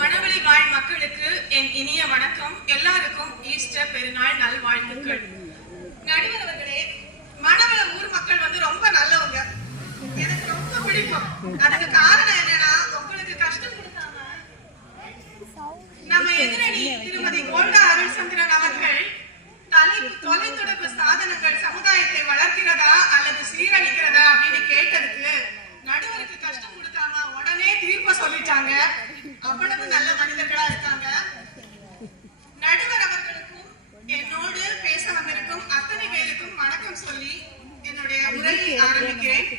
மணவெளி வாழ் மக்களுக்கு என் இனிய வணக்கம். எல்லாருக்கும் ஈஸ்டர் பெருநாள் நல்வாழ்த்துக்கள். நடுவர் அவர்களே, மணவெள ஊர் மக்கள் ரொம்ப நல்லவங்க, எனக்கு ரொம்ப பிடிக்கும். அதுக்கு காரணம் என்னன்னா, உங்களுக்கு கஷ்டம் கொடுக்காம நம்ம எதிரணி திருமதி கோல்டா அருள்சந்திரன் அவர்கள் தொலைத்தொடர்பு சாதனங்கள் சமுதாயத்தை வளர்க்கிறதா அல்லது சீரழிக்கிறதா அப்படின்னு கேட்டதுக்கு நடுவருக்கு கஷ்டம் கொடுக்காம உடனே தீர்ப்பு சொல்லிட்டாங்க. அவ்வளவு நல்ல மனிதர்களா இருக்காங்க. நடுவர் அவர்களுக்கும் என்னோடு பேச வந்திருக்கும் அத்தனை பேருக்கும் வணக்கம் சொல்லி என்னுடைய உரையை ஆரம்பிக்கிறேன்.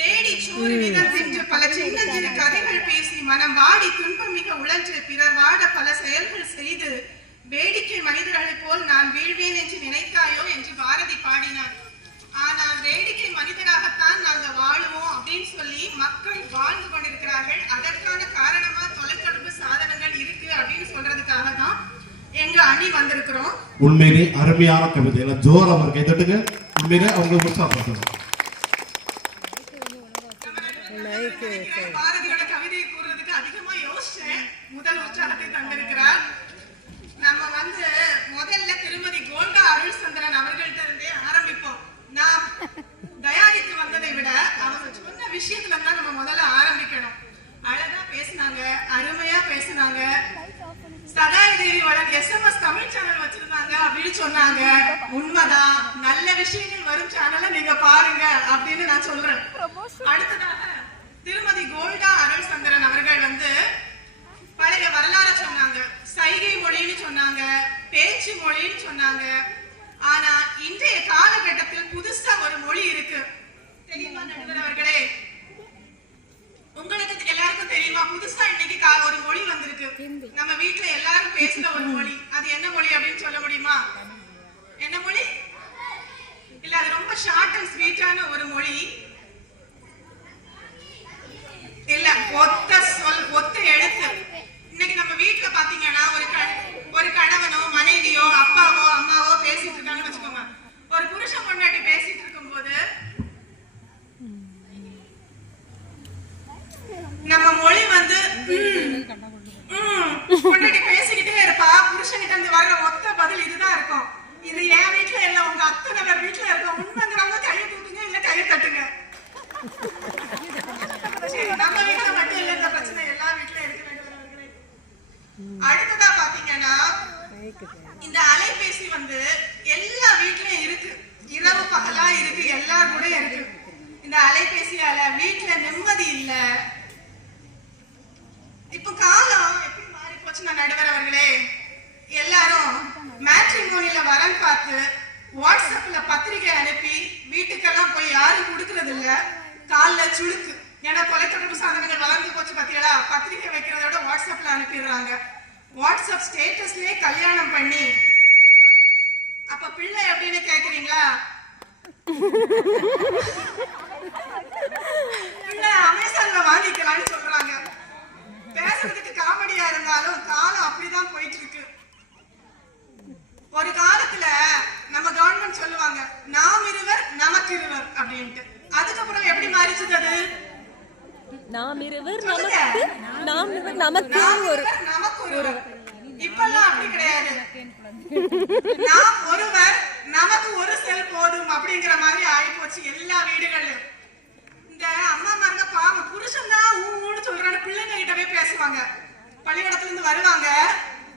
தேடி சோறு விதம் சென்று பல சின்ன சின்ன கதைகள் பேசி மனம் வாடி துன்பம் மிக உழன்று பிறர் வாட பல செயல்கள் செய்து வேடிக்கை மனிதர்களைப் போல் நான் வீழ்வேன் என்று நினைத்தாயோ என்று பாரதி பாடினார். ஆனால் வேடிக்கை மனிதராகத்தான் நாங்க வாழுவோம் அப்படின்னு சொல்லி மக்கள் வாழ்ந்து கொண்டிருக்கிறார்கள். அதற்கான காரணமா தொலைத்தொடர்பு சாதனங்கள் இருக்கு அப்படின்னு சொல்றதுக்காக தான் எங்க அணி வந்திருக்கிறோம். உண்மையிலே அருமையான கவிதை, எல்லாம் ஜோரா இருக்கு. கேட்டுங்க, உண்மையிலே அவங்க உற்சாகப்படுத்துங்க. பாரதியோட கவிதையை கூறுறதுக்கு அதிகமா யோசிச்சேன். முதல் உற்சாகத்தை தந்திருக்கிறார். நம்ம முதல்ல திருமதி கோல்டா அருள்சந்திரன் அவர்கள்ட்ட இருந்தே ஆரம்பிப்போம். நாம் தயாரித்து வந்ததை விட அவங்க சொன்ன விஷயத்துல தான் நம்ம முதல்ல ஆரம்பிக்கணும். அழகா பேசினாங்க, அருமையா பேசினாங்க. சகாய தேவி வளர் SMS தமிழ் சேனல் வச்சிருந்தாங்க அப்படின்னு சொன்னாங்க. உண்மைதான், நல்ல விஷயங்கள் வரும் சேனலை நீங்க பாருங்க அப்படின்னு நான் சொல்றேன். அடுத்ததாக திருமதி கோல்டா அருள்சந்திரன் அவர்கள் பழைய வரலாறு சொன்னாங்க, சைகை மொழின்னு சொன்னாங்க, பேச்சு மொழின்னு சொன்னாங்க. ஆனா இன்றைய காலகட்டத்தில் புதுசா ஒரு மொழி இருக்கு, தெரியுமா நடுவர் அவர்களே? உங்களுக்கு எல்லாருக்கும் தெரியுமா? புதுசா இன்னைக்கு ஒரு மொழி வந்திருக்கு. நம்ம வீட்டுல எல்லாரும் பேசுற ஒரு மொழி. அது என்ன மொழி அப்படின்னு சொல்ல முடியுமா? என்ன மொழி? இல்ல, அது ரொம்ப ஷார்ட் அண்ட் ஸ்வீட்டான ஒரு மொழி. இல்ல, ஒத்த சொல், ஒத்த எழுத்து. இன்னைக்கு நம்ம வீட்டுல பாத்தீங்கன்னா ஒரு கணவனோ மனைவியோ அப்பாவோ அம்மாவோ பேசிட்டு இருக்காங்கன்னு வச்சுக்கோங்க. ஒரு புருஷன் பொண்டாட்டி பேசிட்டு இருக்கும் போது நம்ம மொழி பொண்டாட்டி பேசிக்கிட்டே இருப்பா. புருஷன்கிட்ட இருந்து வர்ற ஒத்த பதில் இதுதான் இருக்கும். இது என் வீட்டுல இல்ல, உங்க அத்தனை பேர் வீட்டுல இருக்கும். உண்மைங்கிறவங்க கையை தூக்குங்க, இல்ல கையை தட்டுங்க. நம்ம வீட்டுல மட்டும் இல்ல, இந்த பிரச்சனை எல்லா வீட்டுல இருக்கு. அடுத்ததா பாத்தீங்கன்னா, இந்த அலைபேசி எல்லா வீட்லயும் இருக்கு, இரவு பகலா இருக்கு, எல்லார் கூட இருக்கு. இந்த அலைபேசியால வீட்டுல நிம்மதி இல்ல. இப்ப காலம் எப்படி மாறி போச்சுன்னா நடுவர் அவர்களே, எல்லாரும் மேட்ரிமோனில வரன் பார்த்து வாட்ஸ்அப்ல பத்திரிகை அனுப்பி வீட்டுக்கெல்லாம் போய் யாரும் கொடுக்கறது இல்ல. கால்ல சுழுக்கு, ஏன்னா தொலைத்தொடர்பு சாதனங்கள் வளர்ந்து போச்சு. பத்திரிகை பத்திரிகை வைக்கிறத விட வாட்ஸ்அப்ல அனுப்பிடுறாங்க. வாட்ஸ்அப் ஸ்டேட்டஸ்லயே கல்யாணம் பண்ணி, அப்ப பிள்ளை அப்படின்னு கேக்குறீங்களா? பிள்ளை அமேசான்ல வாங்கிக்கலாம்னு சொல்றாங்க. பேசுறதுக்கு காமெடியா இருந்தாலும் காலம் அப்படிதான் போயிட்டு இருக்கு. ஒரு காலத்துல நம்ம கவர்மெண்ட் சொல்லுவாங்க, நாம் இருவர் நமக்கு இருவர் அப்படின்ட்டு. அதுக்கப்புறம் எப்படி மாறிச்சது? அது நாம் இருவர் நமக்கு, நாம் இருவர் நமக்கு ஒரு. இப்பெல்லாம் அப்படி கிடையாது. நாம் ஒருவர் நமக்கு ஒரு செல் போதும் அப்படிங்கிற மாதிரி ஆயிப்போச்சு எல்லா வீடுகளிலும். இந்த அம்மாமாருங்க பாவம், புருஷன் தான் ஊன்னு சொல்றான்னு பிள்ளைங்க கிட்டவே பேசுவாங்க. பள்ளிக்கூடத்துல இருந்து வருவாங்க,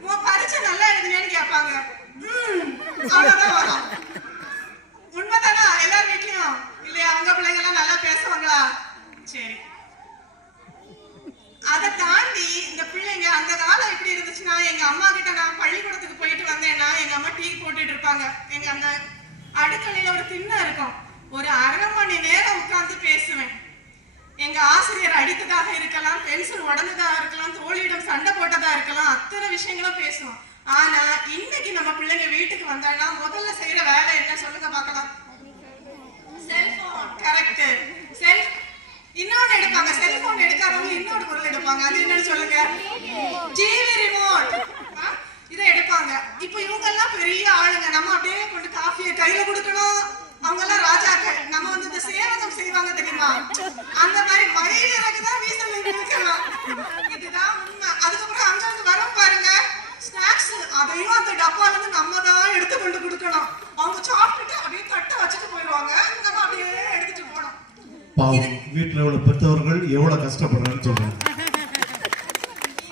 உன் பரீட்சை நல்லா எழுதுனேன்னு கேட்பாங்க. அவ்வளவுதான் வரும். உண்மைதானா? எல்லார் வீட்லயும் இல்லையா? அவங்க பிள்ளைங்க எல்லாம் நல்லா பேசுவாங்களா? சரி. அதை தாண்டி இந்த பிள்ளைங்க, அந்த காலம் எப்படி இருந்துச்சுன்னா, எங்க அம்மா கிட்ட நான் பள்ளிக்கூடத்துக்கு போயிட்டு வந்தேன்னா எங்க அம்மா டீ போட்டுட்டு இருப்பாங்க. எங்க அந்த அடுக்கலையில ஒரு திண்ணை இருக்கும். ஒரு அரை மணி நேரம் உட்கார்ந்து பேசுவேன். எங்க ஆசிரியர் அடித்ததாக இருக்கலாம், பென்சில் உடனதாக இருக்கலாம், தோழியிடம் சண்டை போட்டதா இருக்கலாம், அத்தனை விஷயங்களும் பேசுவோம். ஆனா இன்னைக்கு நம்ம பிள்ளைங்க வீட்டுக்கு வந்தாங்கன்னா முதல்ல செய்யற வேலை என்ன சொல்லுங்க பார்க்கலாம்? செல்போன். கரெக்ட். இன்னொன்னு எடுப்பாங்க. செல்போன் எடுக்காதவங்க இன்னொரு பொருள் எடுப்பாங்க. அது என்னன்னு சொல்லுங்க? TV remote. இதை எடுப்பாங்க. இப்ப இவங்க எல்லாம் பெரிய ஆளுங்க. நம்ம அப்படியே கொண்டு காஃபியை கையில கொடுக்கணும். அவங்க எல்லாம் ராஜாக்கள். நம்ம இந்த சேவகம் செய்வாங்க தெரியுமா? அந்த மாதிரி மழையில தான் வீசல் இருக்கு. டப்பால இருந்து நம்ம தான் எடுத்து கொண்டு கொடுக்கணும். அவங்க சாப்பிட்டுட்டு அப்படியே தட்டை வச்சுட்டு போயிடுவாங்க, நம்ம அப்படியே எடுத்துட்டு போனோம். பாவம் வீட்டுல உள்ள பெற்றவர்கள் எவ்வளவு கஷ்டப்படுறான்னு சொல்றாங்க.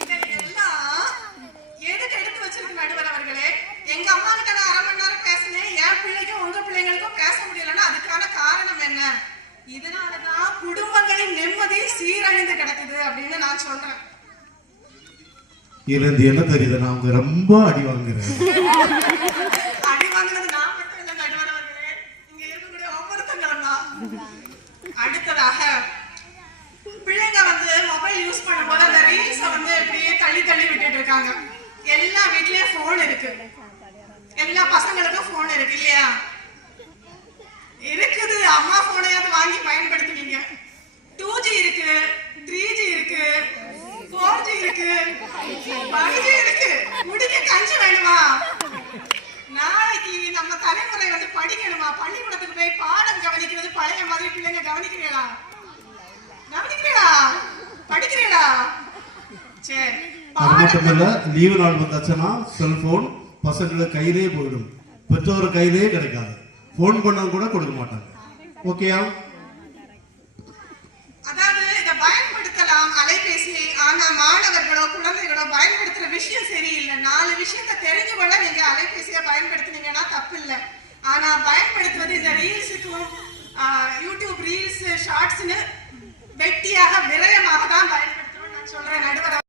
இதெல்லாம் எதுக்கு எடுத்து வச்சிருக்கு நடுவர் அவர்களே? எங்க அம்மா கிட்ட நான் 1/2 மணி நேரம் பேசினேன், என் பிள்ளைக்கும் உங்க பிள்ளைங்களுக்கும் பேச முடியலன்னா அதுக்கான காரணம் என்ன? இதனாலதான் குடும்பங்களின் நிம்மதி சீரழிந்து கிடக்குது அப்படின்னு நான் சொல்றேன். இருந்து என்ன தெரியுது, நான் அவங்க ரொம்ப அடி வாங்குறேன். அடி வாங்குறது நான் மட்டும் இல்ல நடுவர் அவர்களே, இங்க இருக்கக்கூடிய ஒவ்வொருத்தங்களும் தான். அடுத்ததாக பிள்ளைங்க வந்து மொபைல் யூஸ் பண்ணும்போது அந்த ரீல்ஸ வந்து அப்படியே தள்ளி தள்ளி விட்டுட்டு இருக்காங்க. எல்லா வீட்லயும் போன் இருக்கு, எல்லா பசங்களுக்கும் போன் இருக்கு இல்லையா? இருக்குது. அம்மா போனையாவது வாங்கி பயன்படுத்துவீங்க. 2G இருக்கு, 3G இருக்கு, 4G இருக்கு, 5G இருக்கு. முடிக்க கஞ்சி வேணுமா? நாளைக்கு நம்ம தலைமுறை வந்து படிக்கணுமா? பள்ளிக்கூடத்துக்கு போய் பாடம் கவனிக்கிறது பழைய மாதிரி பிள்ளைங்க கவனிக்கிறீங்களா? கவனிக்கிறீங்களா? படிக்கிறீங்களா? சரி. அது மட்டும் இல்ல, லீவு நாள் வந்தாச்சுன்னா செல்போன் பசங்களை கையிலேயே போயிடும், பெற்றோர் கையிலேயே கிடைக்காது, போன் பண்ண கூட கொடுக்க மாட்டாங்க. ஓகேயா? அதாவது இதை பயன்படுத்தலாம் அலைபேசியை, ஆனா மாணவர்களோ குழந்தைகளோ பயன்படுத்துற விஷயம் சரியில்லை. 4 விஷயத்தை தெரிஞ்சு கொள்ள நீங்க அலைபேசியை பயன்படுத்தினீங்கன்னா தப்பு இல்லை. ஆனா பயன்படுத்துவது இந்த ரீல்ஸுக்கும் யூடியூப் ரீல்ஸ் ஷார்ட்ஸ்னு வெட்டியாக விரயமாக தான் பயன்படுத்தணும்னு நான் சொல்றேன் நடுவர்.